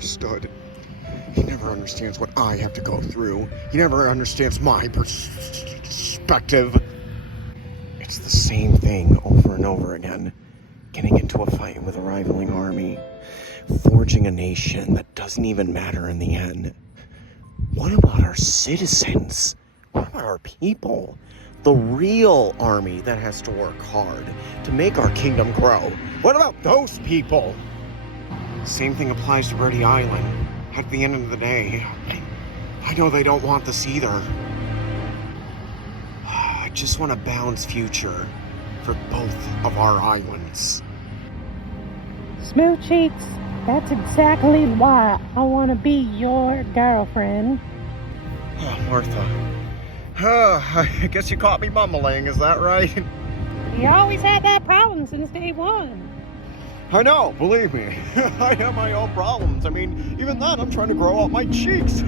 understood. He never understands what I have to go through. He never understands my perspective. It's the same thing over and over again. Getting into a fight with a rivaling army. Forging a nation that doesn't even matter in the end. What about our citizens? What about our people? The real army that has to work hard to make our kingdom grow. What about those people? Same thing applies to Birdy Island. At the end of the day, I know they don't want this either. I just want a balanced future for both of our islands. Smoothcheeks, that's exactly why I want to be your girlfriend. Oh, Martha. I guess you caught me mumbling, is that right? You always had that problem since day one. I know, believe me. I have my own problems. I mean, even then, I'm trying to grow out my cheeks.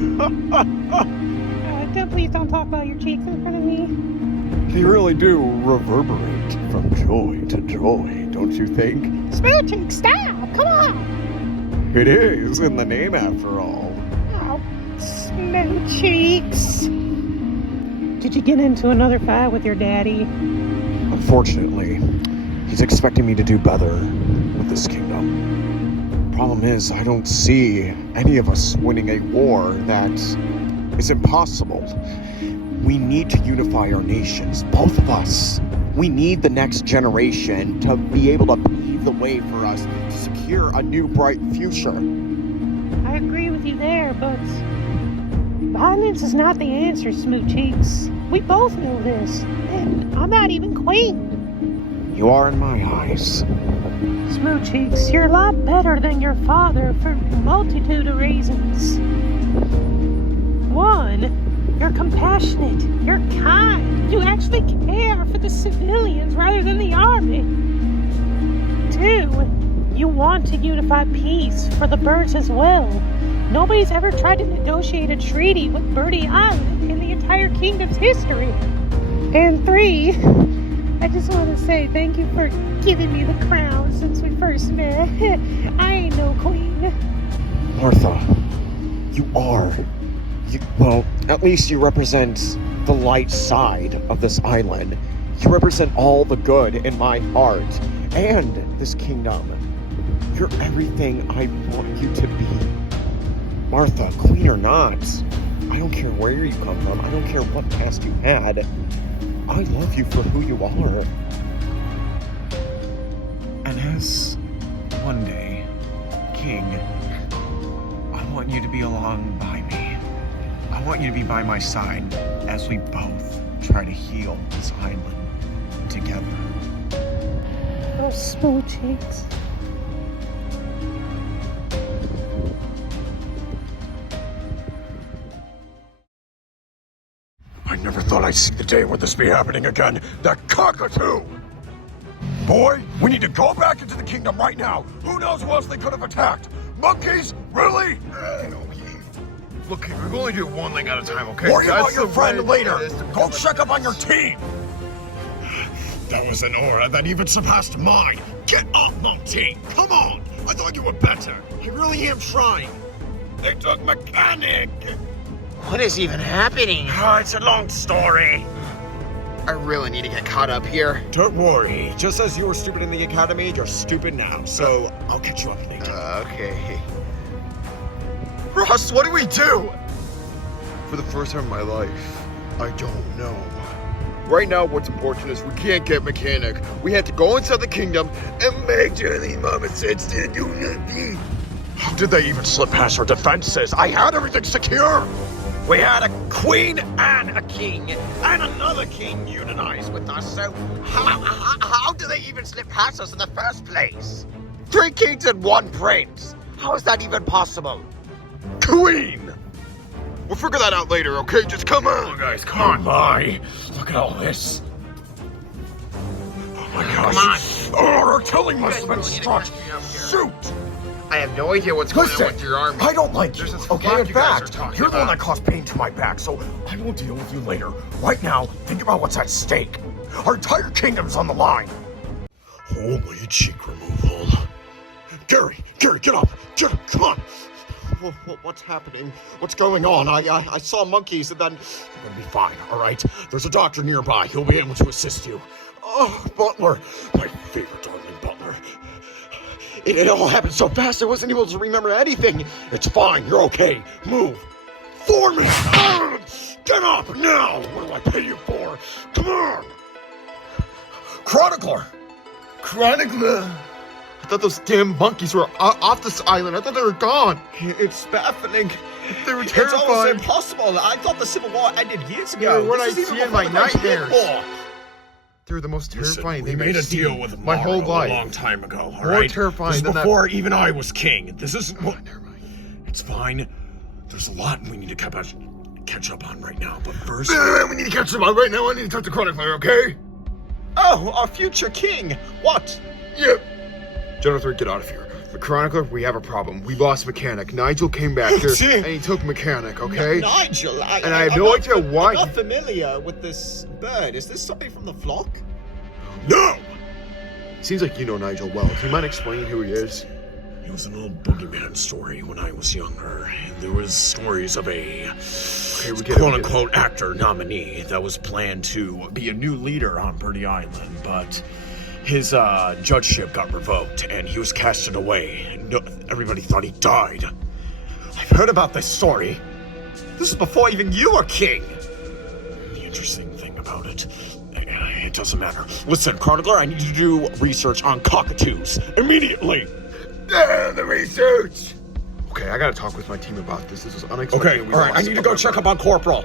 Please don't talk about your cheeks in front of me. They really do reverberate from joy to joy, don't you think? Smoothcheeks, stop! Come on! It is in the name, after all. Oh, Smoothcheeks. Did you get into another fight with your daddy? Unfortunately, he's expecting me to do better with this kingdom. Problem is, I don't see any of us winning a war that is impossible. We need to unify our nations, both of us. We need the next generation to be able to pave the way for us to secure a new bright future. I agree with you there, but violence is not the answer, Smoothcheeks. We both know this, and I'm not even queen. You are in my eyes. Smoothcheeks, you're a lot better than your father for a multitude of reasons. One, you're compassionate, you're kind, you actually care for the civilians rather than the army. Two, you want to unify peace for the birds as well. Nobody's ever tried to negotiate a treaty with Birdy Island in the entire kingdom's history. And three, I just want to say thank you for giving me the crown since we first met. I ain't no queen. Martha, you are. Well, at least you represent the light side of this island. You represent all the good in my heart and this kingdom. You're everything I want you to be. Martha, queen or not, I don't care where you come from. I don't care what past you had. I love you for who you are. And as one day, king, I want you to be along by me. I want you to be by my side as we both try to heal this island together. Oh, Smoothcheeks. I never thought I'd see the day where this be happening again. That cockatoo! Boy, we need to go back into the kingdom right now. Who knows who else they could have attacked? Monkeys? Really? Look, we can only do one thing at a time, okay? Worry That's about your the friend way later. it is to Go become a- check up on your team. That was an aura that even surpassed mine. Get up, Monkey! Come on! I thought you were better. I really am trying. They took Mechanic. What is even happening? Oh, it's a long story. I really need to get caught up here. Don't worry. Just as you were stupid in the academy, you're stupid now. So I'll catch you up later. Okay. Ross, what do we do? For the first time in my life, I don't know. Right now, what's important is we can't get Mechanic. We have to go inside the kingdom and make sure these mama says to do nothing. How did they even slip past our defenses? I had everything secure. We had a queen and a king, and another king unionized with us, so how did they even slip past us in the first place? 3 kings and 1 prince. How is that even possible? Queen! We'll figure that out later, okay? Just come on. Come on, guys, come on. My, look at all this. Oh my gosh. Come on. Oh, our artillery must have been really need to struck. catch me up here. Shoot! I have no idea what's going on with your army. I don't like you, There's this okay? flock In you guys fact, are talking you're the one about. that caused pain to my back, so I will deal with you later. Right now, think about what's at stake. Our entire kingdom's on the line. Holy cheek removal. Gary, get up, come on. What's happening? What's going on? I saw monkeys and then... You're gonna be fine, all right? There's a doctor nearby. He'll be able to assist you. Oh, Butler. My favorite darling Butler. It all happened so fast I wasn't able to remember anything. It's fine. You're okay. Move. Foreman! Get up now! What do I pay you for? Come on! Chronicler! Chronicler! I thought those damn monkeys were off this island. I thought they were gone. It's baffling. They were It's terrifying. almost impossible. I thought the Civil War ended years Yeah, ago. what I This is see even in my before the Great nightmares. War. They were the most terrifying We thing made I've a deal seen with my whole Morrow life. a long time ago, all More right? terrifying This is than that- before even I was king. This isn't what... Never mind. It's fine. There's a lot we need to catch up on right now, but first... We need to catch them on right now. I need to talk to Chronicler, okay? Oh, our future king! What? Yep. Jonathan, get out of here. The Chronicler, we have a problem. We lost Mechanic. Nigel came back here and he took Mechanic, okay? Nigel, And I have no idea why- I'm not familiar with this bird. Is this somebody from the flock? No! Seems like you know Nigel well. Do you mind explaining who he is? It was an old boogeyman story when I was younger. There was stories of a we get it, quote-unquote actor nominee that was planned to be a new leader on Birdy Island, but his judgeship got revoked and he was casted away. No, everybody thought he died. I've heard about this story. This is before even you were king. The interesting thing about it doesn't matter. Listen, Chronicler, I need you to do research on cockatoos immediately. The research! Okay, I gotta talk with my team about this. This is unexpected. Okay, all right, I need to go check up on Corporal.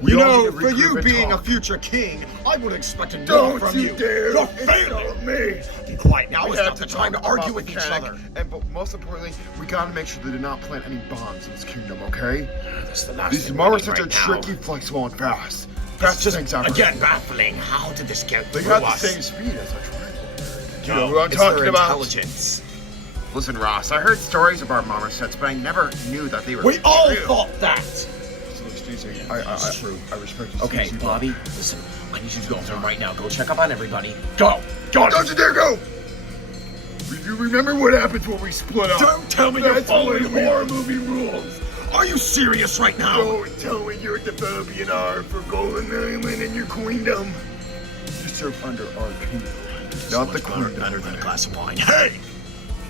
We You all know, need to for you regroup and being a talk. future king, I would expect more Don't from you you. dare You're insult failing. me! Be quiet. Now We is have not the to time to talk argue about with each Mechanic, other. And most importantly, we gotta make sure they do not plant any bombs in this kingdom, okay? That's the last These thing we Morrisons need are right now. tricky, flexible, and fast. Fast Just things ever. again baffling. How did this get They through got us? the same speed as a triangle. You know No, what I'm it's talking their about? intelligence. Listen, Ross, I heard stories about marmosets, but I never knew that they were We all true. thought that. I respect you. Okay, Stacey, Bobby, listen. I need you to go home right now. Go check up on everybody. Go. Go. Don't you dare go! You remember what happens when we split up? Don't tell me you're That's following only horror movie rules. Are you serious right now? Don't tell me you're developing art for Golden Island and your queendom. You serve under our kingdom, So not much the queendom. better than a glass of wine. Hey!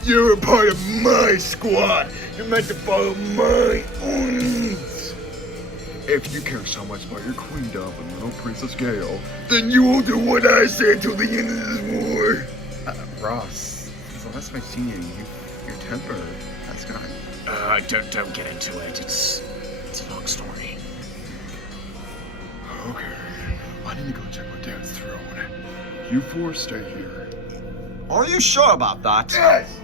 You're a part of my squad. You're meant to follow my orders. If you care so much about your queendom and little Princess Gale, then you will do what I say until the end of this war. Ross, since the last time I've seen you, your temper has gotten... Don't get into it. It's a long story. Okay, I need to go check my dad's throne. You four stay here. Are you sure about that? Yes!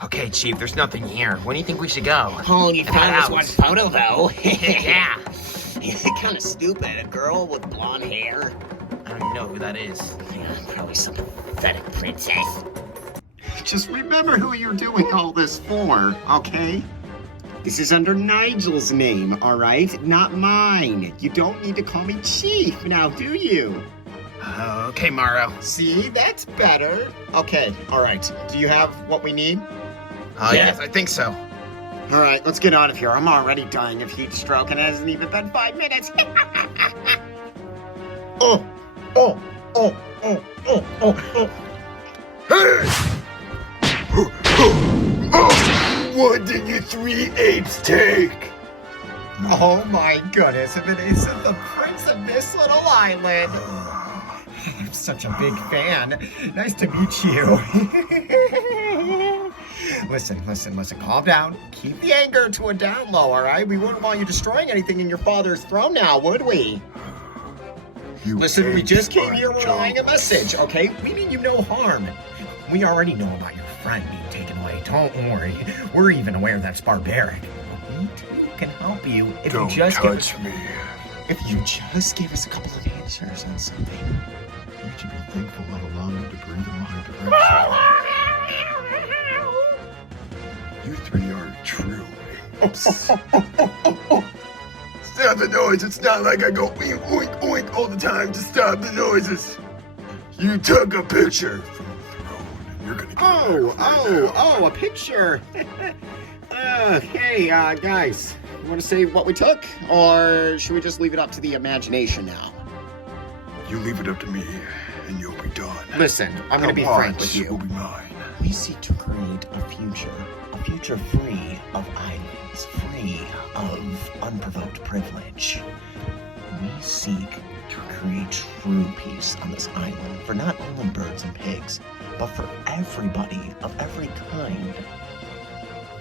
Okay, Chief, there's nothing here. When do you think we should go? All you found was one photo, though. Yeah. Kind of stupid. A girl with blonde hair. I don't even know who that is. Yeah, probably some pathetic princess. Just remember who you're doing all this for, okay? This is under Nigel's name, all right? Not mine. You don't need to call me Chief now, do you? Okay, Morrow. See, that's better. Okay, all right. Do you have what we need? Yes, I think so. All right, let's get out of here. I'm already dying of heat stroke, and it hasn't even been 5 minutes. Oh! Hey! What did you 3 apes take? Oh my goodness, if it isn't the prince of this little island. I'm such a big fan. Nice to meet you. Listen, calm down. Keep the anger to a down low, all right? We wouldn't want you destroying anything in your father's throne now, would we? Listen, we just came here relaying a message, okay? We mean you no harm. We already know about your friend being taken away. Don't worry. We're even aware that's barbaric. But we too can help you if Don't you just touch me. If you just gave us a couple of answers on something. You should be thankful I allowed you to breathe in my direction. You 3 are true apes. Stop the noise. It's not like I go oink, oink, oink all the time to stop the noises. You took a picture from the throne. you're gonna get a picture. Hey, guys, you want to say what we took? Or should we just leave it up to the imagination now? You leave it up to me, and you'll be done. Listen, I'm going to be frank with will you. be mine. We seek to create a future free of islands, free of unprovoked privilege. We seek to create true peace on this island for not only birds and pigs, but for everybody of every kind.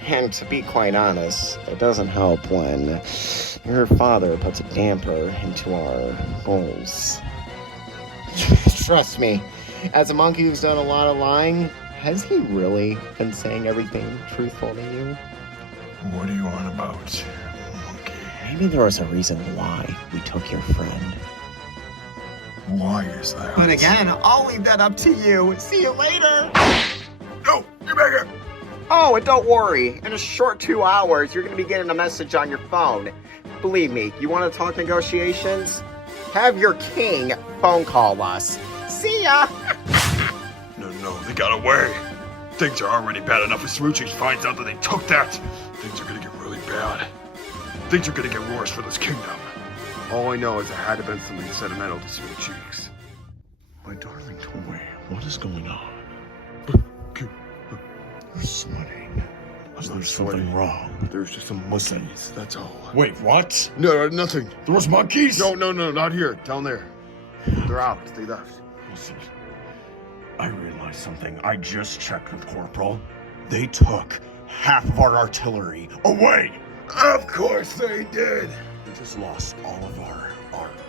And to be quite honest, it doesn't help when your father puts a damper into our goals. Trust me, as a monkey who's done a lot of lying, has he really been saying everything truthful to you? What are you on about, monkey? Maybe there was a reason why we took your friend. Why is that? But again, I'll leave that up to you. See you later! No, get back here! Oh, and don't worry. In a short 2 hours, you're going to be getting a message on your phone. Believe me, you want to talk negotiations? Have your king phone call us. See ya! No, they got away. Things are already bad enough if Smoothcheeks finds out that they took that. Things are gonna get really bad. Things are gonna get worse for this kingdom. All I know is it had to have been something sentimental to Smoothcheeks. My darling Toy, what is going on? You're sweating. There's something wrong. There's just some monkeys, that's all. Wait, what? No, nothing. There was monkeys? No, not here. Down there. They're out. They left. Listen, I realized something. I just checked with Corporal. They took half of our artillery away. Of course they did. We just lost all of our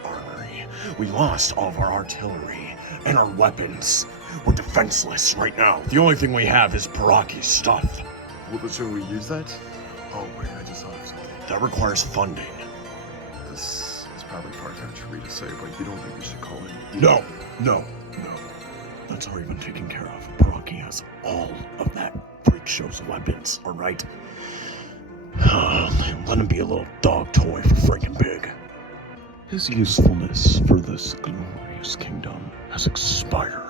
armory. We lost all of our artillery and our weapons. We're defenseless right now. The only thing we have is Baraki's stuff. Well, but should we use that? Oh, wait, I just thought of something. That requires funding. This is probably far-fetched for me to say, but you don't think we should call in? No. That's already been taken care of. Baraki has all of that freak show's weapons, alright? Let him be a little dog toy for freaking big. His usefulness for this glorious kingdom has expired.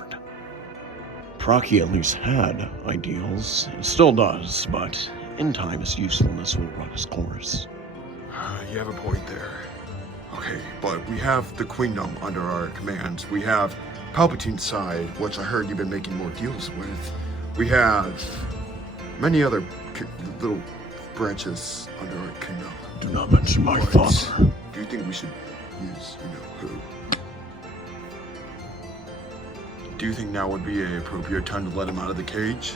Baraki at least had ideals. It still does, but in time his usefulness will run its course. You have a point there. Okay, but we have the Queendom under our command. We have Palpatine's side, which I heard you've been making more deals with. We have many other little branches under our kingdom. Do not mention my father. Do you think we should use, who? Do you think now would be an appropriate time to let him out of the cage?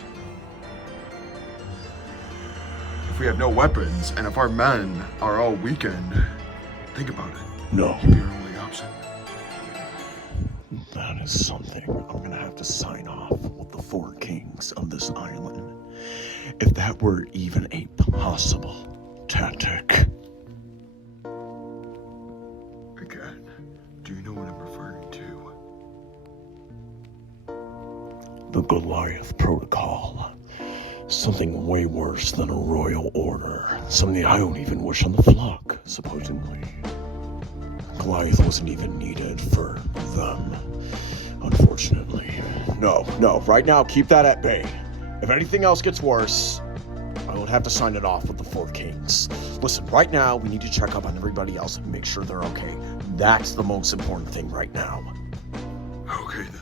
If we have no weapons, and if our men are all weakened, think about it. No. It'd be our only option. That is something I'm gonna have to sign off with the 4 kings of this island. If that were even a possible tactic. Again, do you know what I'm referring to? The Goliath Protocol. Something way worse than a royal order. Something I don't even wish on the flock, supposedly. Goliath wasn't even needed for them, unfortunately. No, right now, keep that at bay. If anything else gets worse, I will have to sign it off with the 4 kings. Listen, right now, we need to check up on everybody else and make sure they're okay. That's the most important thing right now. Okay, then.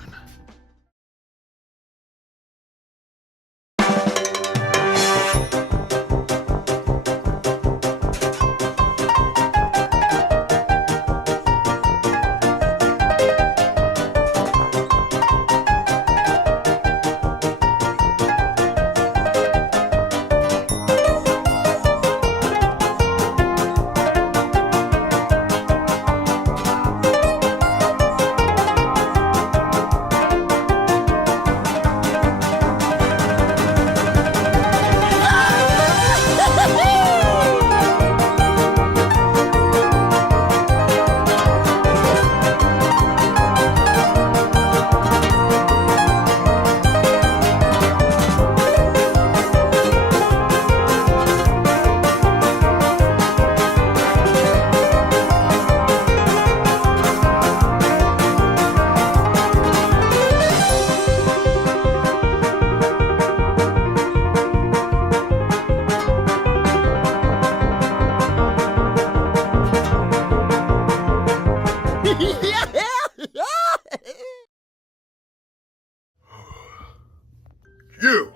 You!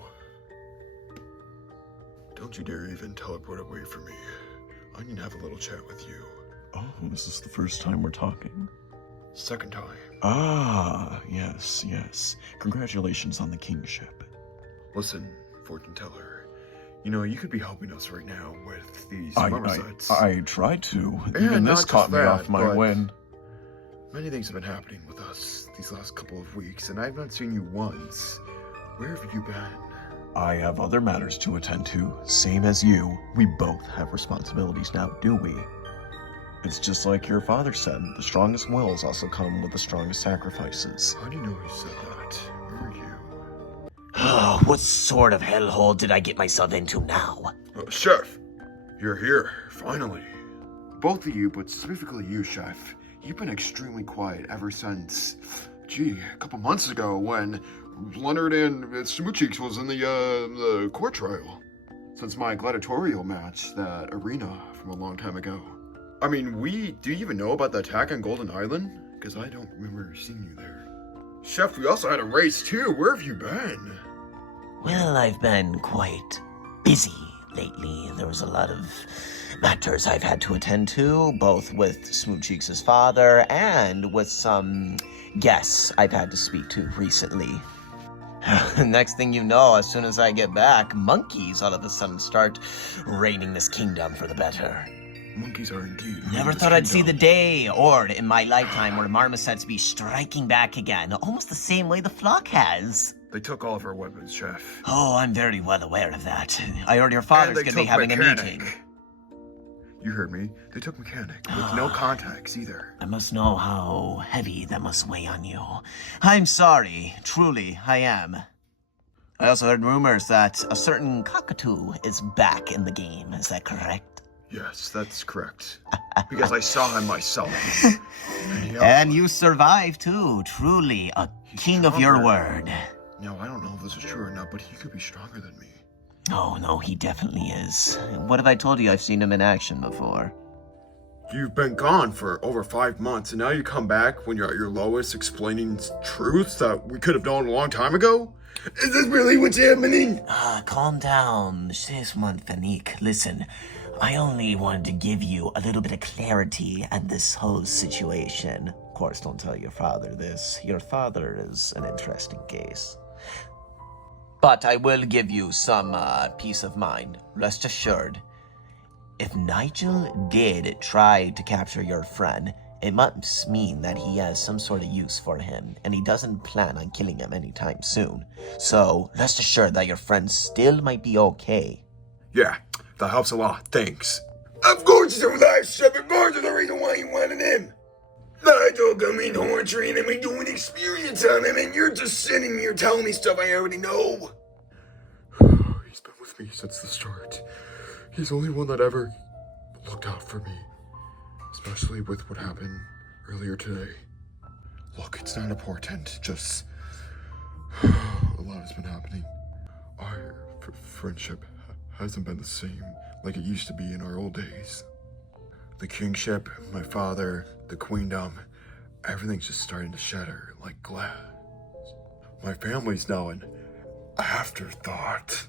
Don't you dare even teleport away from me. I need to have a little chat with you. Oh, is this the first time we're talking? Second time. Ah, yes. Congratulations on the kingship. Listen, fortune teller. You know, you could be helping us right now with these marmosets. I tried to. And Even not this just caught me that, off my but win. Many things have been happening with us these last couple of weeks, and I've not seen you once. Where have you been? I have other matters to attend to, same as you. We both have responsibilities now, do we? It's just like your father said, the strongest wills also come with the strongest sacrifices. How do you know he said that? Where are you? Oh, what sort of hellhole did I get myself into now? Chef, you're here, finally. Both of you, but specifically you, Chef, you've been extremely quiet ever since, a couple months ago when Leonard and Smoothcheeks was in the court trial. Since my gladiatorial match, that arena from a long time ago. I mean, do you even know about the attack on Golden Island? Because I don't remember seeing you there. Chef, we also had a race too. Where have you been? Well, I've been quite busy lately. There was a lot of matters I've had to attend to, both with Smoothcheeks' father and with some guests I've had to speak to recently. Next thing you know, as soon as I get back, monkeys all of a sudden start reigning this kingdom for the better. Monkeys are indeed. Never thought I'd see the day, or in my lifetime, where marmosets be striking back again, almost the same way the flock has. They took all of our weapons, Chef. Oh, I'm very well aware of that. I heard your father's gonna be having a meeting. You heard me. They took mechanic, with no contacts either. I must know how heavy that must weigh on you. I'm sorry. Truly, I am. I also heard rumors that a certain cockatoo is back in the game. Is that correct? Yes, that's correct. Because I saw him myself. And you survived too. Truly, a king of your word. Now, I don't know if this is true or not, but he could be stronger than me. Oh, no, he definitely is. What have I told you? I've seen him in action before. You've been gone for over 5 months, and now you come back when you're at your lowest explaining truths that we could have known a long time ago? Is this really what's happening? Calm down. Fanik. Listen, I only wanted to give you a little bit of clarity on this whole situation. Of course, don't tell your father this. Your father is an interesting case. But I will give you some peace of mind. Rest assured, if Nigel did try to capture your friend, it must mean that he has some sort of use for him, and he doesn't plan on killing him anytime soon. So, rest assured that your friend still might be okay. Yeah, that helps a lot. Thanks. Of course, so that Chef. Of course, the reason why you wanted him. Nigel got me torturing him and doing experience on him, and you're just sitting here telling me stuff I already know. He's been with me since the start. He's the only one that ever looked out for me. Especially with what happened earlier today. Look, it's not important, just a lot has been happening. Our friendship hasn't been the same like it used to be in our old days. The kingship, my father, the queendom, everything's just starting to shatter like glass. My family's now an afterthought.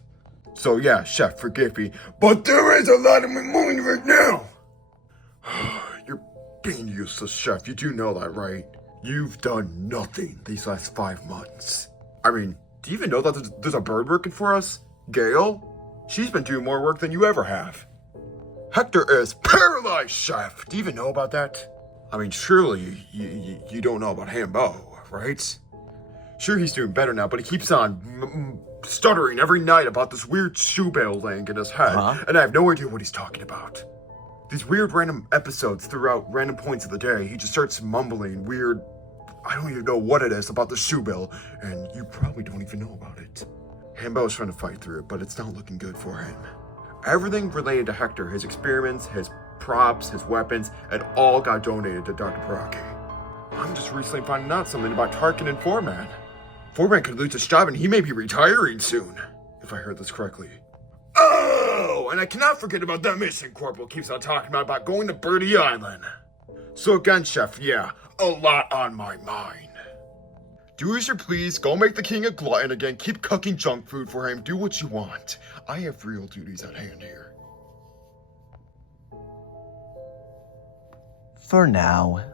So yeah, Chef, forgive me, but there is a lot in my mind right now. You're being useless, Chef. You do know that, right? You've done nothing these last 5 months. I mean, do you even know that there's a bird working for us? Gail? She's been doing more work than you ever have. Hector is paralyzed, Chef. Do you even know about that? I mean, surely you don't know about Hambo, right? Sure, he's doing better now, but he keeps on stuttering every night about this weird shoe bale laying in his head, and I have no idea what he's talking about. These weird random episodes throughout random points of the day, he just starts mumbling weird, I don't even know what it is about the shoe bill, and you probably don't even know about it. Hambo's trying to fight through it, but it's not looking good for him. Everything related to Hector, his experiments, his props, his weapons, it all got donated to Dr. Paraki. I'm just recently finding out something about Tarkin and Foreman. Foreman could lose his job and he may be retiring soon, if I heard this correctly. Oh, and I cannot forget about that mission Corporal keeps on talking about going to Birdy Island. So again, Chef, yeah, a lot on my mind. Do as you please, go make the king a glutton again, keep cooking junk food for him, do what you want. I have real duties at hand here. For now.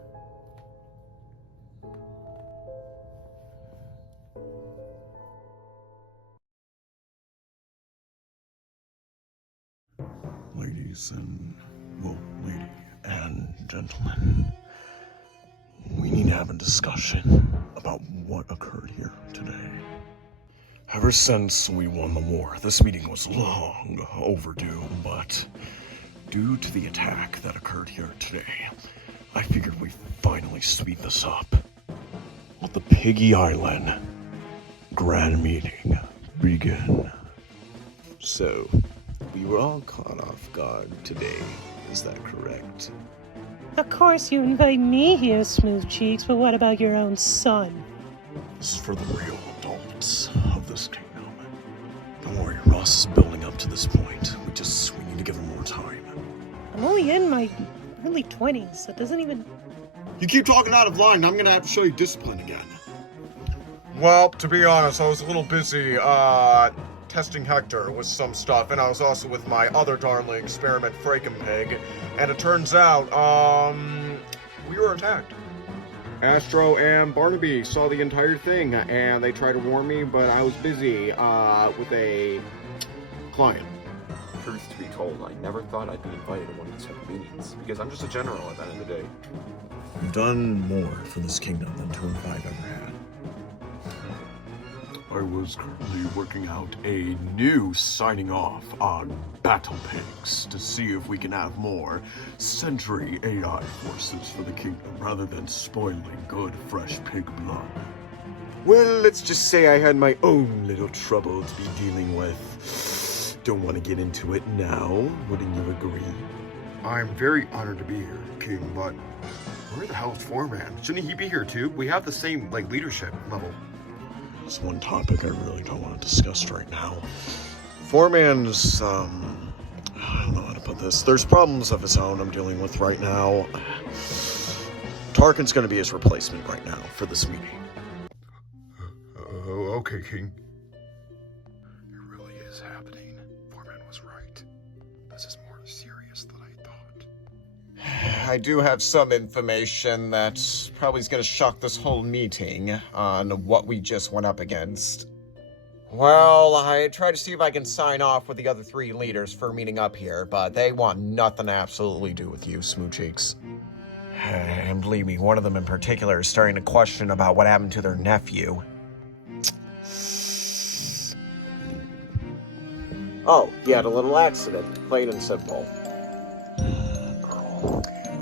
Lady and gentlemen, we need to have a discussion about what occurred here today. Ever since we won the war, this meeting was long overdue, but due to the attack that occurred here today, I figured we'd finally speed this up. Let the Piggy Island grand meeting begin. So, we were all caught off guard today, is that correct? Of course you invite me here, Smoothcheeks, but what about your own son? This is for the real adults of this kingdom. Don't worry, Ross is building up to this point. We need to give him more time. I'm only in my early 20s. That doesn't even... You keep talking out of line, I'm gonna have to show you discipline again. Well, to be honest, I was a little busy, testing Hector with some stuff, and I was also with my other darling experiment, Frankenpig, and it turns out, we were attacked. Astro and Barnaby saw the entire thing, and they tried to warn me, but I was busy, with a client. Truth to be told, I never thought I'd be invited to one of these type of meetings, because I'm just a general at the end of the day. You've done more for this kingdom than 2 and 5 ever had. I was currently working out a new signing off on battle pigs to see if we can have more sentry AI forces for the kingdom rather than spoiling good fresh pig blood. Well, let's just say I had my own little trouble to be dealing with. Don't want to get into it now, wouldn't you agree? I'm very honored to be here, King, but where the hell is Foreman? Shouldn't he be here too? We have the same, leadership level. There's one topic I really don't want to discuss right now. Foreman's, I don't know how to put this. There's problems of his own I'm dealing with right now. Tarkin's gonna be his replacement right now for this meeting. Okay, King. It really is happening. Foreman was right. This is more serious than I thought. I do have some information that probably is going to shock this whole meeting on what we just went up against. Well, I tried to see if I can sign off with the other 3 leaders for meeting up here, but they want nothing to absolutely do with you, Smoothcheeks. And believe me, one of them in particular is starting to question about what happened to their nephew. Oh, he had a little accident, plain and simple.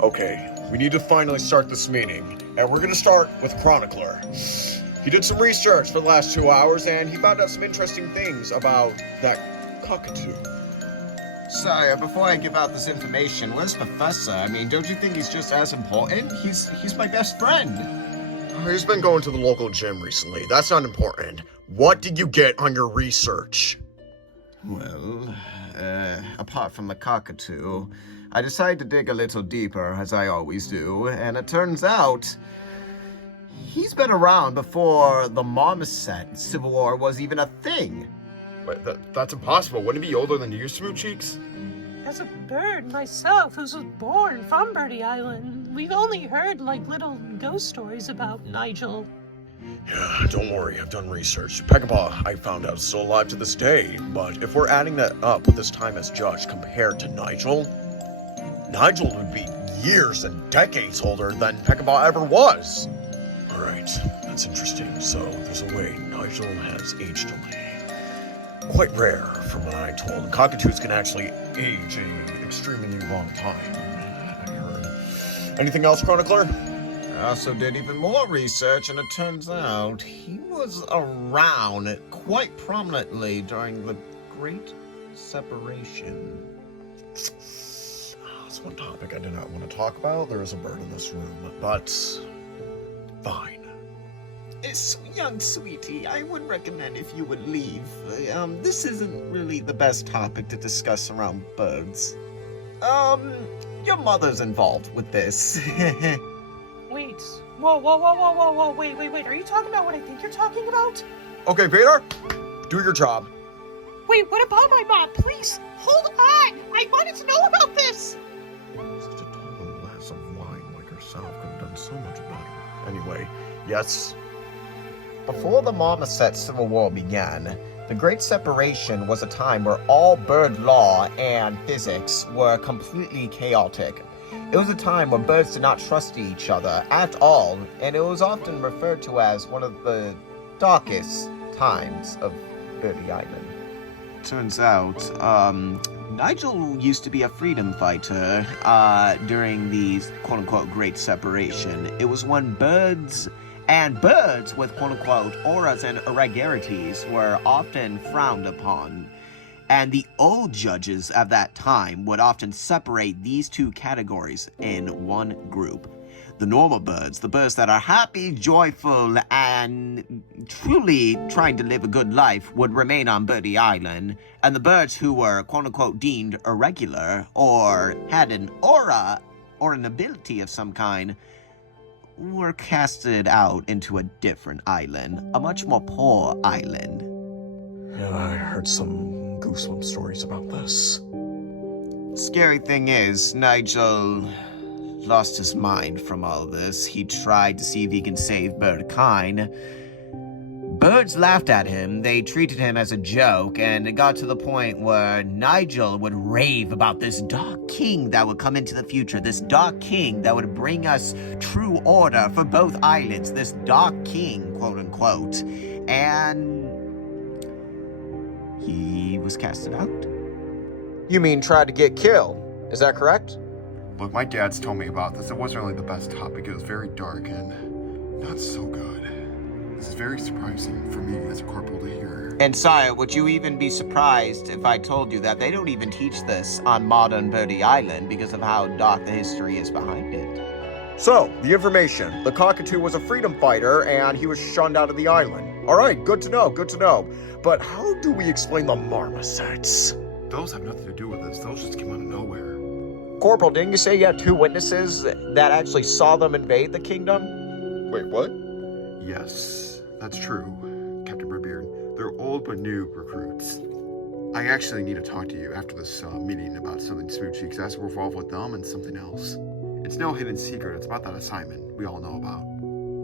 Okay, we need to finally start this meeting, and we're gonna start with Chronicler. He did some research for the last 2 hours, and he found out some interesting things about that cockatoo. Sire, before I give out this information, where's Professor? I mean, don't you think he's just as important? He's my best friend. He's been going to the local gym recently. That's not important. What did you get on your research? Well, apart from the cockatoo, I decided to dig a little deeper, as I always do, and it turns out he's been around before the Marmoset Civil War was even a thing. Wait, that's impossible. Wouldn't it be older than you, Smoothcheeks? As a bird myself, who was born from Birdy Island, we've only heard, little ghost stories about Nigel. Yeah, don't worry, I've done research. Pegaba, I found out, is still alive to this day, but if we're adding that up with his time as judge compared to Nigel would be years and decades older than Pegaba ever was. Alright, that's interesting. So, there's a way Nigel has age delay. Quite rare, from what I'm told. Cockatoos can actually age an extremely long time, I heard. Anything else, Chronicler? I also did even more research, and it turns out he was around quite prominently during the Great Separation. That's one topic I did not want to talk about. There is a bird in this room, but fine. Young sweetie, I would recommend if you would leave. This isn't really the best topic to discuss around birds. Your mother's involved with this. Wait, Whoa, wait, are you talking about what I think you're talking about? Okay, Vader, do your job. Wait, what about my mom? Please, hold on! I wanted to know about this! Such a total glass of wine like herself could have done so much better. Anyway, yes? Before the Marmoset Civil War began, the Great Separation was a time where all bird law and physics were completely chaotic. It was a time when birds did not trust each other at all, and it was often referred to as one of the darkest times of Birdy Island. Turns out, Nigel used to be a freedom fighter during the quote-unquote Great Separation. It was when birds with quote-unquote auras and irregularities were often frowned upon. And the old judges of that time would often separate these two categories in one group. The normal birds, the birds that are happy, joyful, and truly trying to live a good life, would remain on Birdy Island. And the birds who were quote-unquote deemed irregular or had an aura or an ability of some kind were casted out into a different island, a much more poor island. Yeah, I heard some goosebump stories about this. Scary thing is, Nigel lost his mind from all this. He tried to see if he can save birdkind. Birds laughed at him, they treated him as a joke, and it got to the point where Nigel would rave about this dark king that would come into the future, this dark king that would bring us true order for both islands, this dark king, quote-unquote, and he was casted out. You mean tried to get killed? Is that correct? Look, my dad's told me about this. It wasn't really the best topic. It was very dark and not so good. This is very surprising for me as a corporal to hear. And sire, would you even be surprised if I told you that they don't even teach this on modern Birdy Island because of how dark the history is behind it? So, the information. The cockatoo was a freedom fighter and he was shunned out of the island. Alright, good to know. But how do we explain the marmosets? Those have nothing to do with this. Those just came out of nowhere. Corporal, didn't you say you had 2 witnesses that actually saw them invade the kingdom? Wait, what? Yes, that's true, Captain Redbeard. They're old but new recruits. I actually need to talk to you after this meeting about something Smoothcheeks has to revolve with them and something else. It's no hidden secret. It's about that assignment we all know about.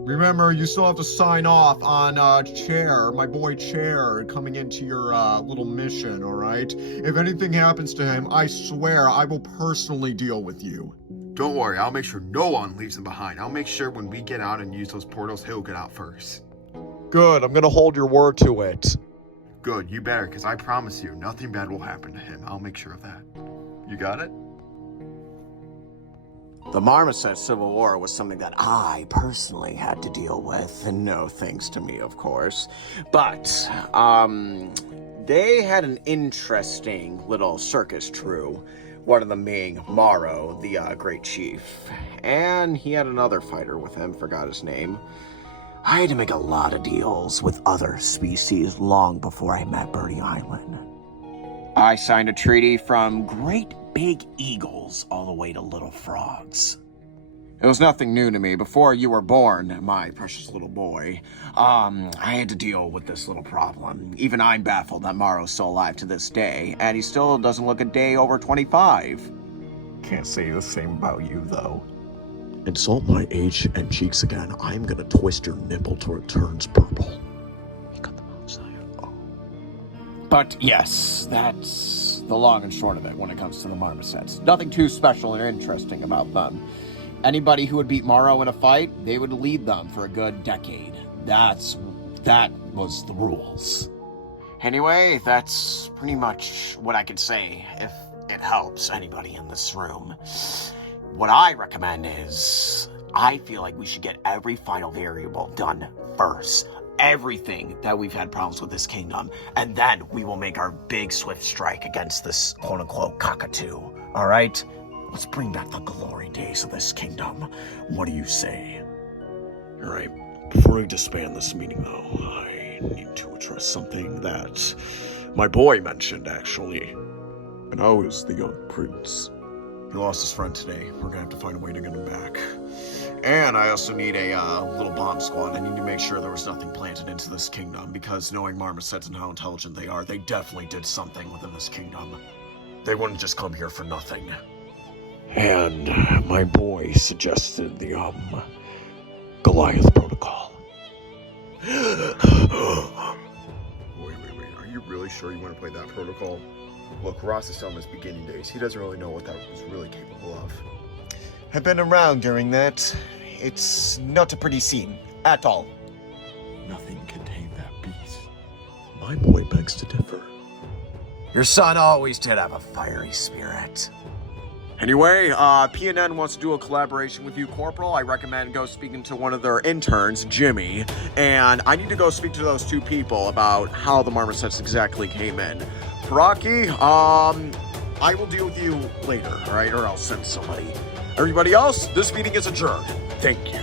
Remember, you still have to sign off on Chair, my boy Chair, coming into your little mission, alright? If anything happens to him, I swear I will personally deal with you. Don't worry, I'll make sure no one leaves him behind. I'll make sure when we get out and use those portals, he'll get out first. Good, I'm gonna hold your word to it. Good, you better, because I promise you, nothing bad will happen to him. I'll make sure of that. You got it? The Marmoset Civil War was something that I personally had to deal with, and no thanks to me, of course. But, they had an interesting little circus crew. One of them being Morrow, the great chief. And he had another fighter with him, forgot his name. I had to make a lot of deals with other species long before I met Birdy Island. I signed a treaty from great big eagles all the way to little frogs. It was nothing new to me. Before you were born, my precious little boy, I had to deal with this little problem. Even I'm baffled that Morrow's still alive to this day, and he still doesn't look a day over 25. Can't say the same about you, though. Insult my age and cheeks again, I'm gonna twist your nipple till it turns purple. You got the mouth side. Oh. But yes, that's the long and short of it when it comes to the Marmosets. Nothing too special or interesting about them. Anybody who would beat Morrow in a fight, they would lead them for a good decade. That was the rules. Anyway, that's pretty much what I could say, if it helps anybody in this room. What I recommend is, I feel like we should get every final variable done first. Everything that we've had problems with this kingdom, and then we will make our big swift strike against this quote-unquote cockatoo, alright? Let's bring back the glory days of this kingdom. What do you say? Alright, before we disband this meeting though, I need to address something that my boy mentioned actually. And I was the young prince. He lost his friend today. We're gonna have to find a way to get him back. And I also need a little bomb squad. I need to make sure there was nothing planted into this kingdom, because knowing marmosets and how intelligent they are, they definitely did something within this kingdom. They wouldn't just come here for nothing. And my boy suggested the, Goliath protocol. Wait. Are you really sure you want to play that protocol? Look, Ross is still in his beginning days. He doesn't really know what that was really capable of. I've been around during that. It's not a pretty scene, at all. Nothing can tame that beast. My boy begs to differ. Your son always did have a fiery spirit. Anyway, PNN wants to do a collaboration with you, Corporal. I recommend go speaking to one of their interns, Jimmy, and I need to go speak to those two people about how the marmosets exactly came in. Rocky, I will deal with you later, all right? Or I'll send somebody. Everybody else, this meeting is adjourned. Thank you.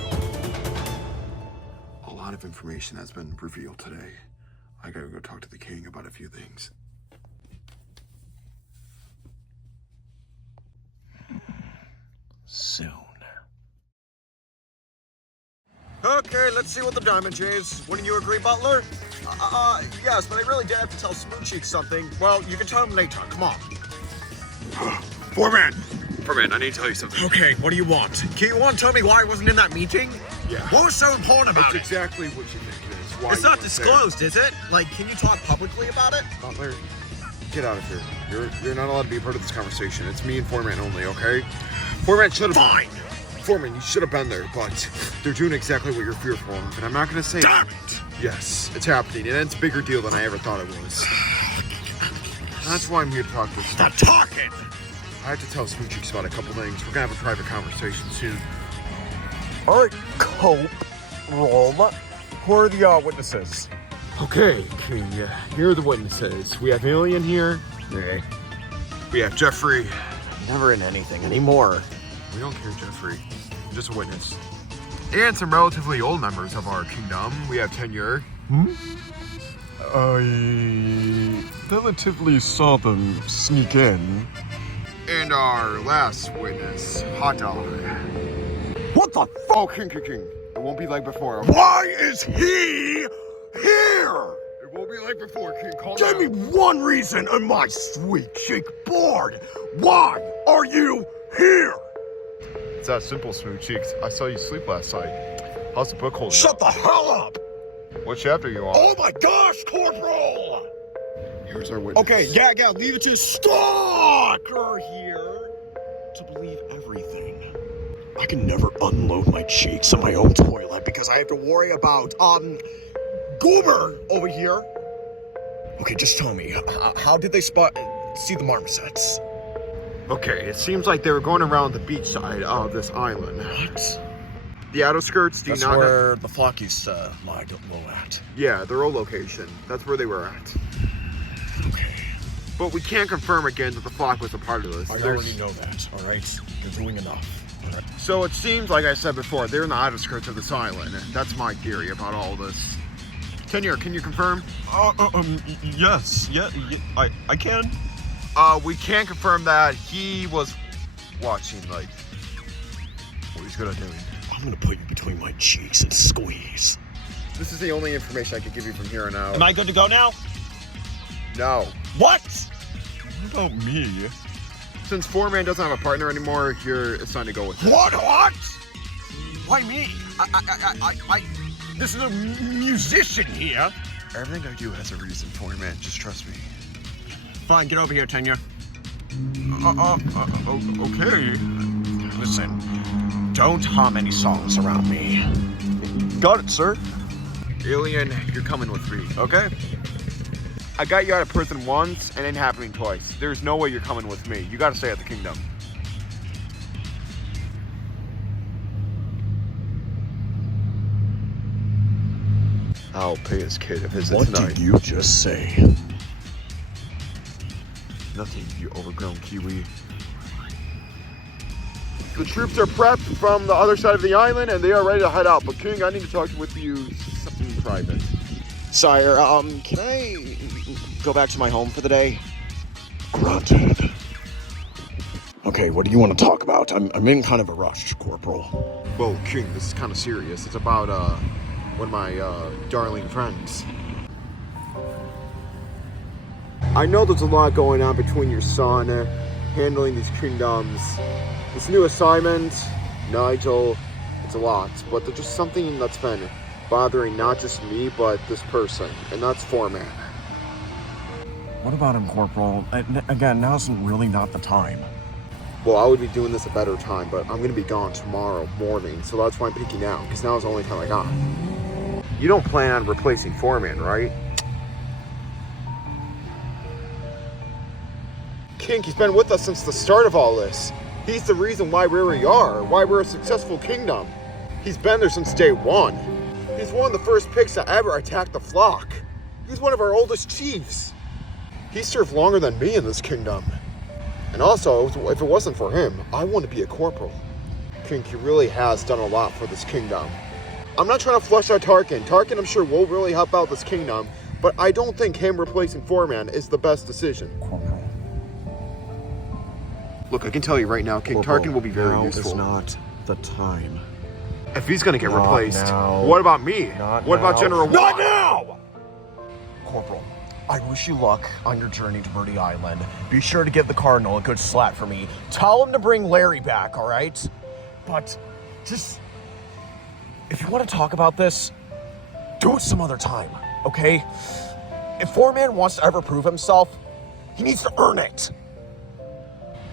A lot of information has been revealed today. I gotta go talk to the king about a few things. Soon. Okay, let's see what the damage is. Wouldn't you agree, Butler? Yes, but I really did have to tell Smoothcheeks something. Well, you can tell him later. Come on. Foreman, I need to tell you something. Okay, what do you want? Can you want to tell me why I wasn't in that meeting? Yeah. What was so important about It's it? exactly what you think it is. Why It's you not weren't there. disclosed, is it? Like, can you talk publicly about it? Butler, get out of here. You're not allowed to be a part of this conversation. It's me and Foreman only, okay? Foreman should have. Fine. Foreman, you should have been there, but they're doing exactly what you're fearful of, and I'm not gonna say. Damn it! Yes, it's happening, and it's a bigger deal than I ever thought it was. That's why I'm here to talk with you. Stop talking! I have to tell Smoothcheeks about a couple things. We're gonna have a private conversation soon. All right, Corporal. Who are the witnesses? Okay, King. Here are the witnesses. We have Alien here. Okay. We have Jeffrey. Never in anything anymore. We don't care, Jeffrey. Just a witness. And some relatively old members of our kingdom. We have tenure. I relatively saw them sneak in. And our last witness, Hot Dog. What the Oh, King. It won't be like before. Why is he here? It won't be like before, King. Calm Give me down. one reason on my sweet cheek board. Why are you here? It's that simple, Smoothcheeks. I saw you sleep last night. How's the book holding Shut the hell up! up? What chapter are you on? Oh my gosh, Corporal! Here's our witness. Okay, yeah, leave it to Stalker here to believe everything. I can never unload my cheeks on my own toilet because I have to worry about, Goober over here. Okay, just tell me, how did they see the marmosets? Okay, it seems like they were going around the beach side of this island. What? The outskirts do That's not... where the flock used to lie low at. Yeah, their old location. That's where they were at. Okay. But we can't confirm again that the flock was a part of this. I already know that, alright? You're doing enough. All right. So it seems, like I said before, they're in the outskirts of this island. That's my theory about all this. Tenure, can you confirm? Yes. Yeah, I can. We can confirm that he was watching, like, what he's good at doing. I'm gonna put you between my cheeks and squeeze. This is the only information I can give you from here on out. Am I good to go now? No. What? What about me? Since Foreman doesn't have a partner anymore, it's time to go with him. What? Why me? I this is a musician here. Everything I do has a reason, Foreman. Just trust me. Fine, get over here, Tenure. Okay. Listen, don't hum any songs around me. Got it, sir. Alien, you're coming with me. Okay? I got you out of prison once, and it ain't happening twice. There's no way you're coming with me. You gotta stay at the kingdom. I'll pay his kid a visit What tonight. did you just say? Nothing, you overgrown Kiwi. The troops are prepped from the other side of the island, and they are ready to head out. But King, I need to talk with you something private. Sire, can I go back to my home for the day? Granted. Okay. Okay, what do you want to talk about? I'm in kind of a rush, Corporal. Well, King, this is kind of serious. It's about, one of my, darling friends. I know there's a lot going on between your son, handling these kingdoms. This new assignment, Nigel, it's a lot. But there's just something that's been bothering not just me, but this person. And that's Foreman. What about him, Corporal? Again, now's really not the time. Well, I would be doing this a better time, but I'm going to be gone tomorrow morning, so that's why I'm peeking out, because now is the only time I got. You don't plan on replacing Foreman, right? King, he's been with us since the start of all this. He's the reason why we're where we are, why we're a successful kingdom. He's been there since day one. He's one of the first pigs to ever attack the flock. He's one of our oldest chiefs. He served longer than me in this kingdom. And also, if it wasn't for him, I wouldn't be a corporal. King, he really has done a lot for this kingdom. I'm not trying to flush out Tarkin. Tarkin, I'm sure, will really help out this kingdom, but I don't think him replacing Foreman is the best decision. Corporal. Look, I can tell you right now, King, Corporal, Tarkin will be very now useful. is not the time. If he's gonna get Not replaced, now. what about me? Not What about now. General Not Watt? now! Corporal, I wish you luck on your journey to Birdy Island. Be sure to give the Cardinal a good slap for me. Tell him to bring Larry back, all right? But just, if you want to talk about this, do it some other time, okay? If Foreman wants to ever prove himself, he needs to earn it.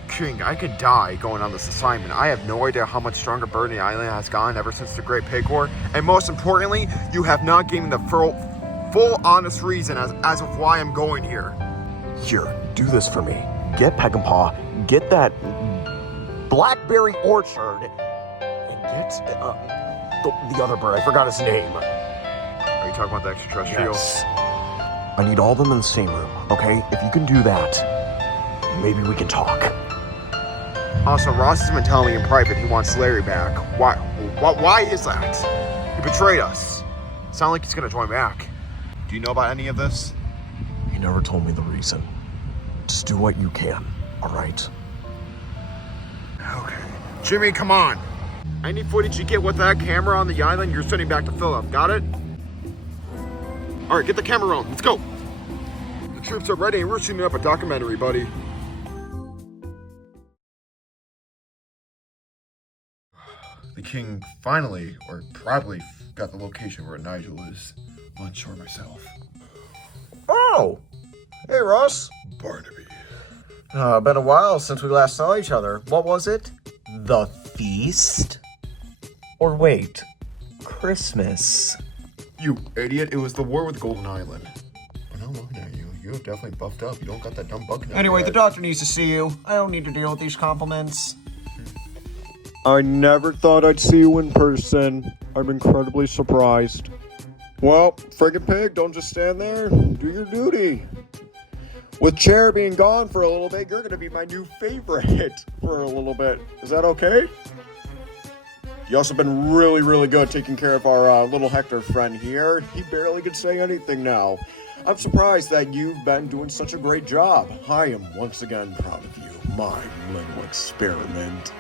King, I could die going on this assignment. I have no idea how much stronger Birdy Island has gone ever since the Great Pig War. And most importantly, you have not given the full honest reason as of why I'm going here. Here, do this for me. Get Peckinpah, get that blackberry orchard, and get the other bird. I forgot his name. Are you talking about the extraterrestrial? Yes. I need all of them in the same room, okay? If you can do that, maybe we can talk. Also, Ross has been telling me in private he wants Larry back. Why is that? He betrayed us. Sound like he's gonna join back. Do you know about any of this? He never told me the reason. Just do what you can, all right? Okay. Jimmy, come on. Any footage you get with that camera on the island, you're sending back to Philip. Got it? All right, get the camera on. Let's go. The troops are ready and we're shooting up a documentary, buddy. The king finally, or probably, got the location where Nigel is. I'm unsure myself. Oh! Hey, Ross. Barnaby. Been a while since we last saw each other. What was it? The feast? Or wait, Christmas? You idiot, it was the war with Golden Island. I'm not looking at you. You have definitely buffed up. You don't got that dumb bucket. Anyway, the doctor needs to see you. I don't need to deal with these compliments. I never thought I'd see you in person. I'm incredibly surprised. Well, friggin' pig, don't just stand there. Do your duty. With Chair being gone for a little bit, you're gonna be my new favorite for a little bit. Is that okay? You also been really, really good taking care of our little Hector friend here. He barely could say anything now. I'm surprised that you've been doing such a great job. I am once again proud of you, my little experiment.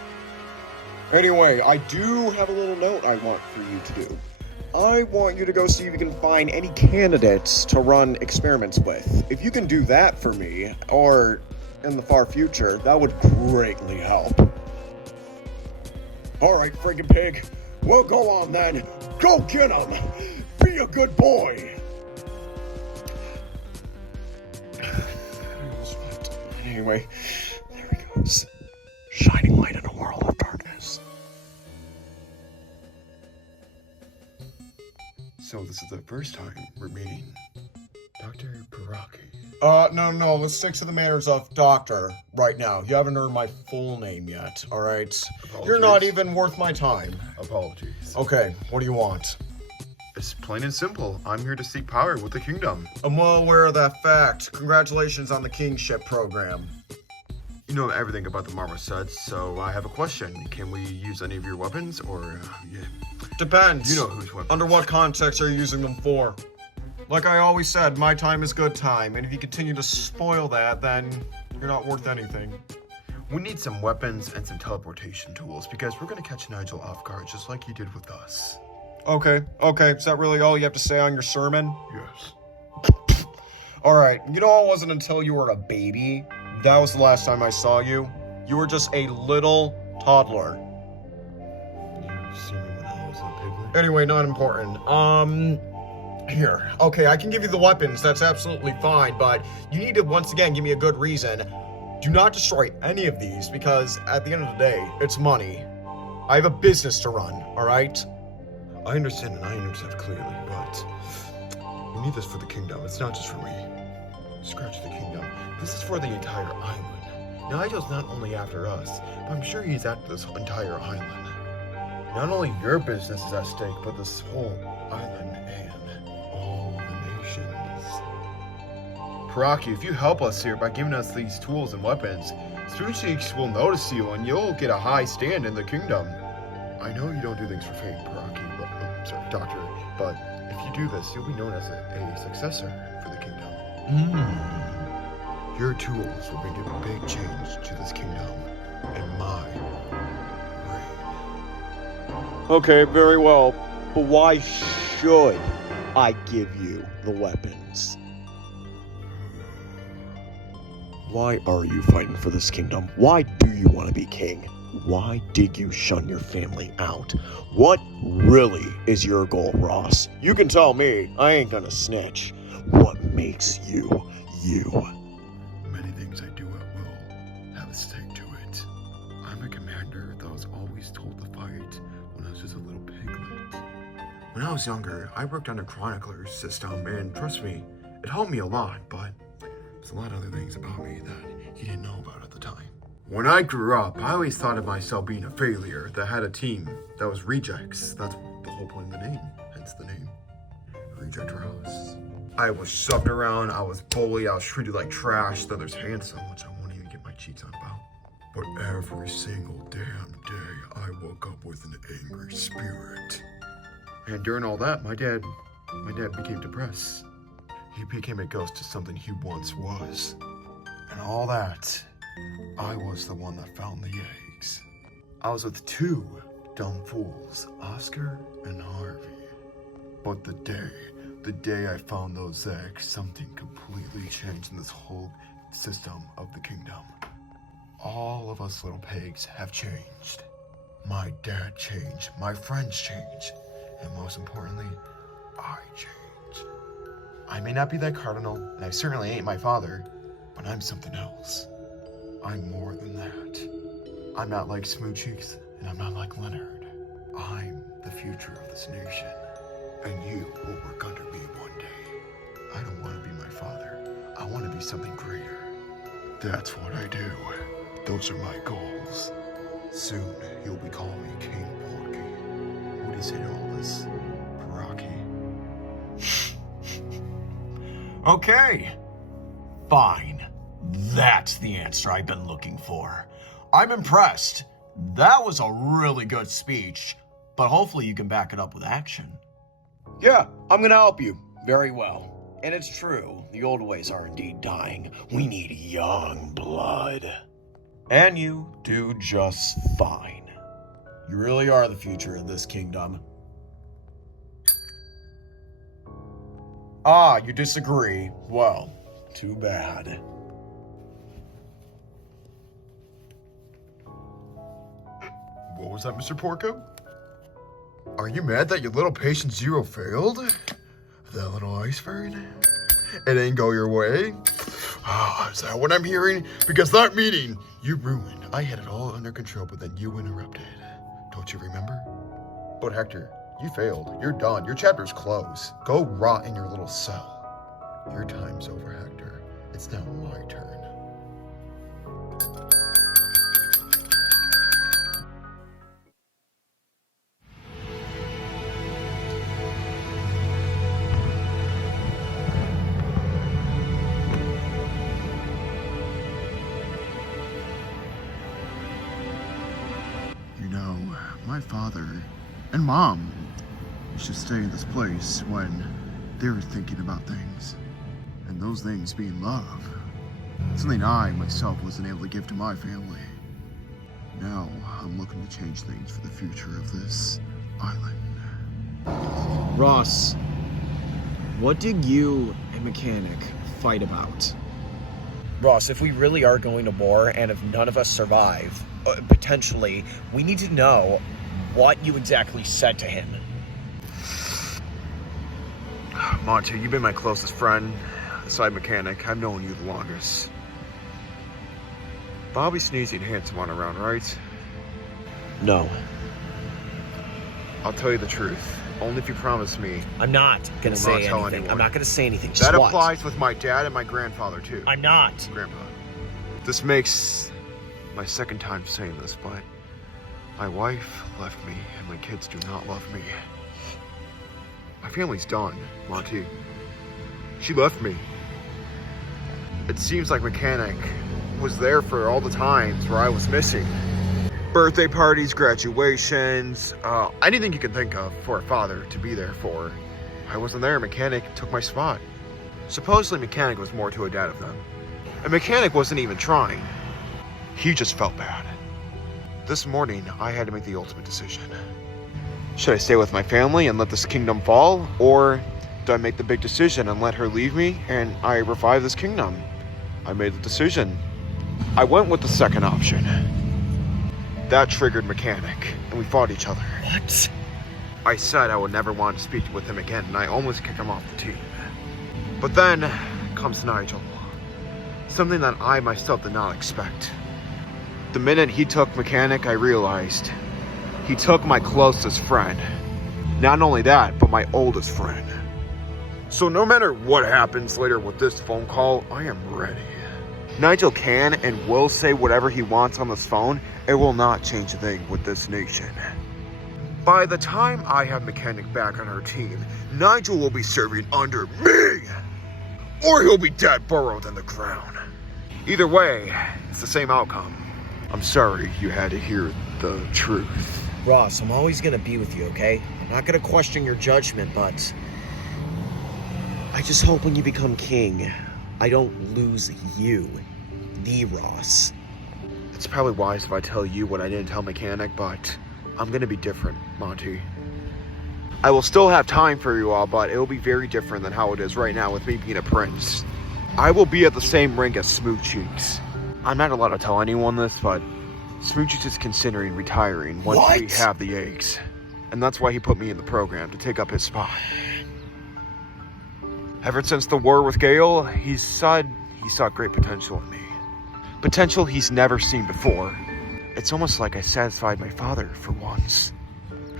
Anyway, I do have a little note I want for you to do. I want you to go see if you can find any candidates to run experiments with. If you can do that for me, or in the far future, that would greatly help. Alright, friggin' pig. Well, go on then. Go get him! Be a good boy! Anyway, there he goes. Shining light in a world of darkness. So this is the first time we're meeting Dr. Baraki. No, let's stick to the manners of doctor right now. You haven't earned my full name yet, alright? You're not even worth my time. Apologies. Okay, what do you want? It's plain and simple. I'm here to seek power with the kingdom. I'm well aware of that fact. Congratulations on the kingship program. You know everything about the marmosets, so I have a question. Can we use any of your weapons, or... yeah. Depends. You know whose weapons. Under what context are you using them for? Like I always said, my time is good time, and if you continue to spoil that, then you're not worth anything. We need some weapons and some teleportation tools because we're gonna catch Nigel off guard just like he did with us. Okay. Is that really all you have to say on your sermon? Yes. Alright, you know, it wasn't until you were a baby. That was the last time I saw you. You were just a little toddler. You see me when I was a piglet? Anyway, not important. Here. Okay, I can give you the weapons, that's absolutely fine, but you need to once again give me a good reason. Do not destroy any of these, because at the end of the day, it's money. I have a business to run, alright? I understand and I understand clearly, but we need this for the kingdom. It's not just for me. Scratch the kingdom. This is for the entire island. Nigel's not only after us, but I'm sure he's after this entire island. Not only your business is at stake, but this whole island and all the nations. Paraki, if you help us here by giving us these tools and weapons, Smoothcheeks will notice you and you'll get a high stand in the kingdom. I know you don't do things for fame, Paraki, but, sorry, Doctor, but if you do this, you'll be known as a successor for the kingdom. Your tools will bring a big change to this kingdom and my reign. Okay, very well. But why should I give you the weapons? Why are you fighting for this kingdom? Why do you want to be king? Why did you shun your family out? What really is your goal, Ross? You can tell me. I ain't gonna snitch. What makes you, you? Many things I do at will have a stake to it. I'm a commander that was always told to fight when I was just a little piglet. When I was younger, I worked on a chronicler's system, and trust me, it helped me a lot, but there's a lot of other things about me that you didn't know about at the time. When I grew up, I always thought of myself being a failure that had a team that was rejects. That's the whole point of the name, hence the name. Reject Ross. I was shoved around, I was bullied, I was treated like trash, the others handsome, which I won't even get my cheeks on about. But every single damn day, I woke up with an angry spirit. And during all that, my dad became depressed. He became a ghost to something he once was. And all that, I was the one that found the eggs. I was with two dumb fools, Oscar and Harvey. But the day I found those eggs, something completely changed in this whole system of the kingdom. All of us little pigs have changed. My dad changed, my friends changed, and most importantly, I changed. I may not be that cardinal, and I certainly ain't my father, but I'm something else. I'm more than that. I'm not like Smoothcheeks, and I'm not like Leonard. I'm the future of this nation, and you will work under me one day. I don't want to be my father. I want to be something greater. That's what I do. Those are my goals. Soon, you'll be calling me King Porky. What do you say to all this, Paraki? Okay. Fine. That's the answer I've been looking for. I'm impressed. That was a really good speech, but hopefully you can back it up with action. Yeah, I'm gonna help you. Very well. And it's true, the old ways are indeed dying. We need young blood. And you do just fine. You really are the future of this kingdom. Ah, you disagree. Well, too bad. What was that, Mr. Porco? Are you mad that your little patient zero failed? That little iceberg? It ain't go your way? Ah, is that what I'm hearing? Because that meeting you ruined. I had it all under control, but then you interrupted. Don't you remember? But Hector, you failed. You're done. Your chapter's closed. Go rot in your little cell. Your time's over, Hector. It's now my turn. My father and mom used to stay in this place when they were thinking about things, and those things being love. Something I myself wasn't able to give to my family. now, I'm looking to change things for the future of this island. Ross, what did you and Mechanic fight about? Ross, if we really are going to war, and if none of us survive, potentially, we need to know what you exactly said to him. Monty, you've been my closest friend, aside Mechanic. I've known you the longest. Bobby Sneezy and Handsome aren't around, right? No. I'll tell you the truth. Only if you promise me. I'm not gonna Will not say tell anything. anyone. I'm not gonna say anything. Just That what? applies with my dad and my grandfather, too. I'm not. Grandpa. This makes my second time saying this, but my wife left me and my kids do not love me. My family's done, Monty. She left me. It seems like Mechanic was there for all the times where I was missing. Birthday parties, graduations, anything you can think of for a father to be there for. I wasn't there. Mechanic took my spot. Supposedly Mechanic was more to a dad of them. And Mechanic wasn't even trying. He just felt bad. This morning, I had to make the ultimate decision. Should I stay with my family and let this kingdom fall? Or do I make the big decision and let her leave me and I revive this kingdom? I made the decision. I went with the second option. That triggered Mechanic, and we fought each other. What? I said I would never want to speak with him again, and I almost kicked him off the team. But then comes Nigel. Something that I myself did not expect. The minute he took Mechanic, I realized he took my closest friend. Not only that, but my oldest friend. So no matter what happens later with this phone call, I am ready. Nigel can and will say whatever he wants on this phone. It will not change a thing with this nation. By the time I have Mechanic back on our team, Nigel will be serving under me! Or he'll be dead, burrowed in the ground. Either way, it's the same outcome. I'm sorry you had to hear the truth. Ross, I'm always gonna be with you, okay? I'm not gonna question your judgment, but I just hope when you become king, I don't lose you, the Ross. It's probably wise if I tell you what I didn't tell Mechanic, but I'm gonna be different, Monty. I will still have time for you all, but it will be very different than how it is right now with me being a prince. I will be at the same rank as Smoothcheeks. I'm not allowed to tell anyone this, but Smoothcheeks is considering retiring once we have the eggs. And that's why he put me in the program, to take up his spot. Ever since the war with Gale, he said he saw great potential in me. Potential he's never seen before. It's almost like I satisfied my father for once.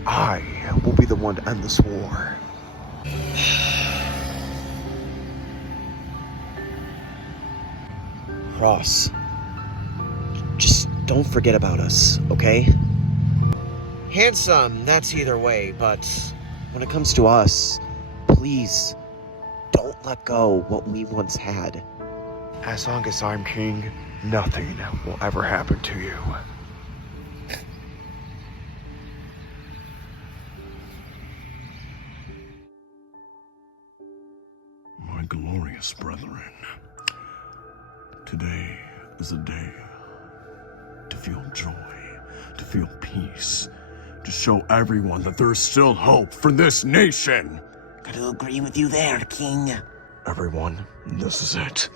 I will be the one to end this war. Ross, just don't forget about us, okay? Handsome, that's either way, but when it comes to us, please don't let go what we once had. As long as I'm king, nothing will ever happen to you. My glorious brethren, today is a day to feel joy, to feel peace, to show everyone that there is still hope for this nation. Gotta agree with you there, King. Everyone, this is it.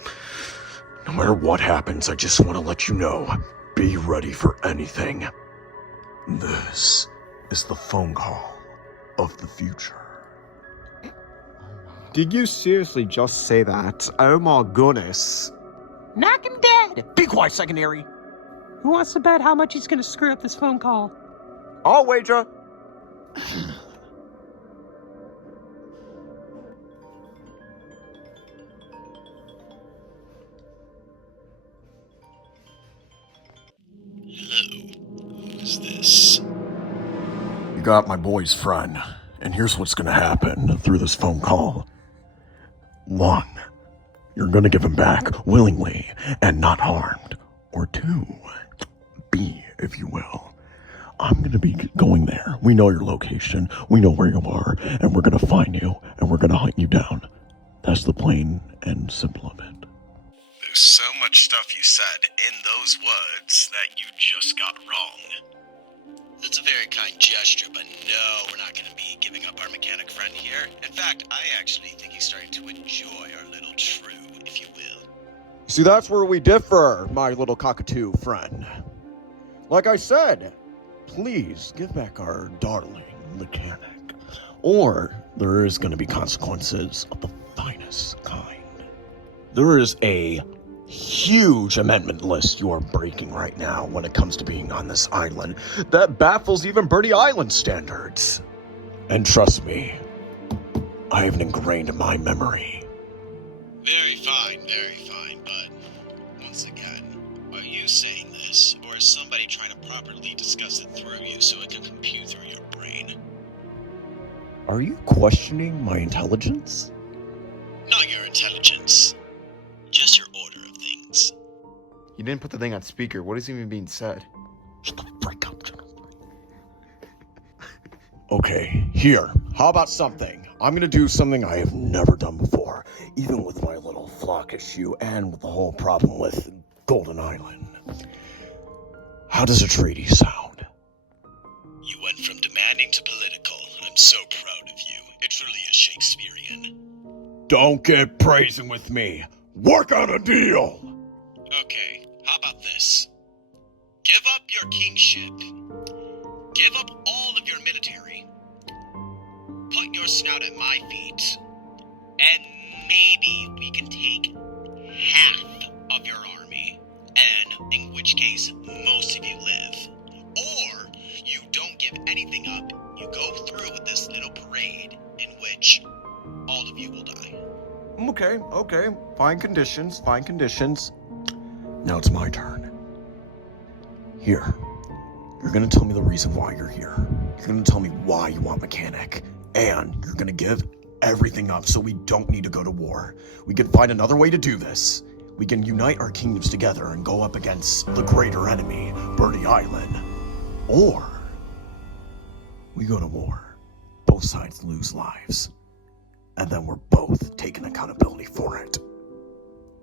No matter what happens, I just want to let you know, be ready for anything. This is the phone call of the future. Did you seriously just say that? Oh my goodness. Knock him dead! Be quiet, secondary! Who wants to bet how much he's gonna screw up this phone call? I'll wager. Is this? You got my boy's friend, and here's what's gonna happen through this phone call. 1, you're gonna give him back willingly and not harmed. Or 2, B, if you will. I'm gonna be going there. We know your location, we know where you are, and we're gonna find you, and we're gonna hunt you down. That's the plain and simple of it. was so much stuff you said in those words that you just got wrong. That's a very kind gesture, but no, we're not going to be giving up our mechanic friend here. In fact, I actually think he's starting to enjoy our little true, if you will. See, that's where we differ, my little cockatoo friend. Like I said, please give back our darling mechanic, or there is going to be consequences of the finest kind. There is a huge amendment list you are breaking right now when it comes to being on this island that baffles even Birdy Island standards. And trust me, I have it ingrained in my memory. Very fine, but once again, are you saying this, or is somebody trying to properly discuss it through you so it can compute through your brain? Are you questioning my intelligence? Not your intelligence, just your order of things. You didn't put the thing on speaker. What is even being said? Shut the frick up. Okay, here. How about something? I'm gonna do something I have never done before, even with my little flock issue and with the whole problem with Golden Island. How does a treaty sound? You went from demanding to political. I'm so proud of you. It truly is Shakespearean. Don't get praising with me. Work out a deal! Okay, how about this? Give up your kingship. Give up all of your military. Put your snout at my feet. And maybe we can take half of your army. And in which case, most of you live. Or you don't give anything up. You go through with this little parade in which all of you will die. Okay. Fine conditions. Now it's my turn. Here. You're gonna tell me the reason why you're here. You're gonna tell me why you want mechanic. And you're gonna give everything up so we don't need to go to war. We can find another way to do this. We can unite our kingdoms together and go up against the greater enemy, Birdy Island. Or we go to war. Both sides lose lives. And then we're both taking accountability for it.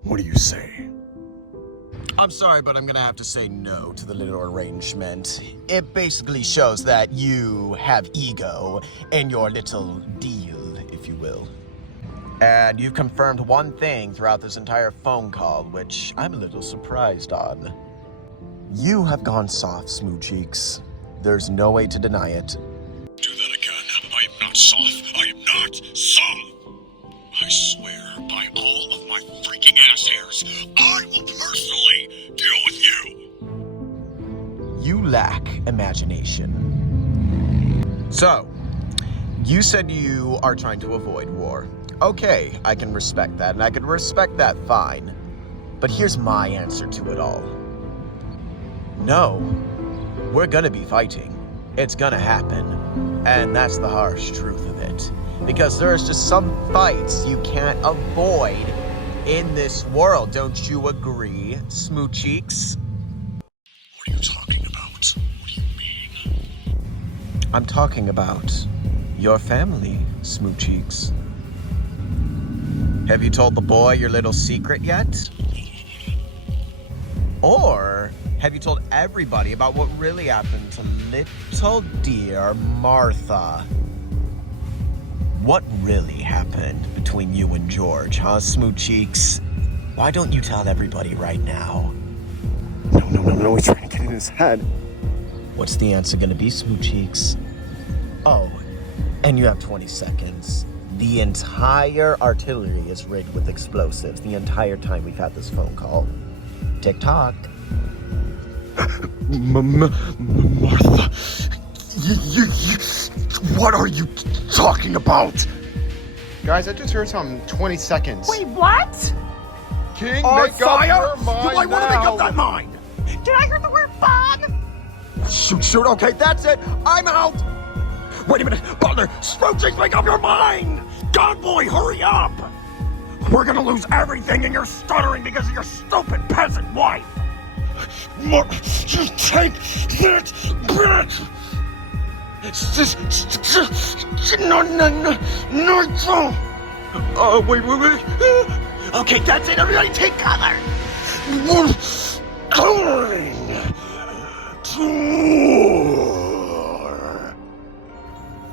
What do you say? I'm sorry, but I'm gonna have to say no to the little arrangement. It basically shows that you have ego in your little deal, if you will. And you've confirmed one thing throughout this entire phone call, which I'm a little surprised on. You have gone soft, Smoothcheeks. There's no way to deny it. Do that again. I am not soft. I am not soft. I swear by all of my freaking ass hairs, I will personally deal with you. You lack imagination. So, you said you are trying to avoid war. Okay, I can respect that, and I can respect that fine. But here's my answer to it all. No, we're gonna be fighting. It's gonna happen. And that's the harsh truth of it. Because there's just some fights you can't avoid in this world. Don't you agree, Smoothcheeks? What are you talking about? What do you mean? I'm talking about your family, Smoothcheeks. Have you told the boy your little secret yet? Or have you told everybody about what really happened to little dear Martha? What really happened between you and George, huh, Smoothcheeks? Why don't you tell everybody right now? No, he's trying to get in his head. What's the answer gonna be, Smoothcheeks? Oh, and you have 20 seconds. The entire artillery is rigged with explosives the entire time we've had this phone call. Tick-tock. Martha, what are you talking about? Guys, I just heard something. 20 seconds. Wait, what? King, make up your mind Do I want to make up that mind? Did I hear the word bomb? Shoot, okay, that's it. I'm out. Wait a minute, Butler, Smoothcheeks, make up your mind. God boy, hurry up. We're gonna lose everything and you're stuttering because of your stupid peasant wife. Take it, bitch. No. Wait. Okay, that's it, everybody take cover. Going to war.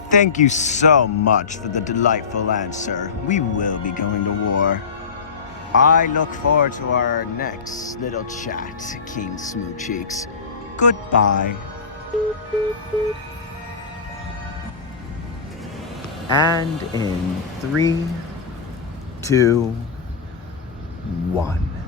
Thank you so much for the delightful answer. We will be going to war. I look forward to our next little chat, King Smoothcheeks. Goodbye. And in 3, 2, 1.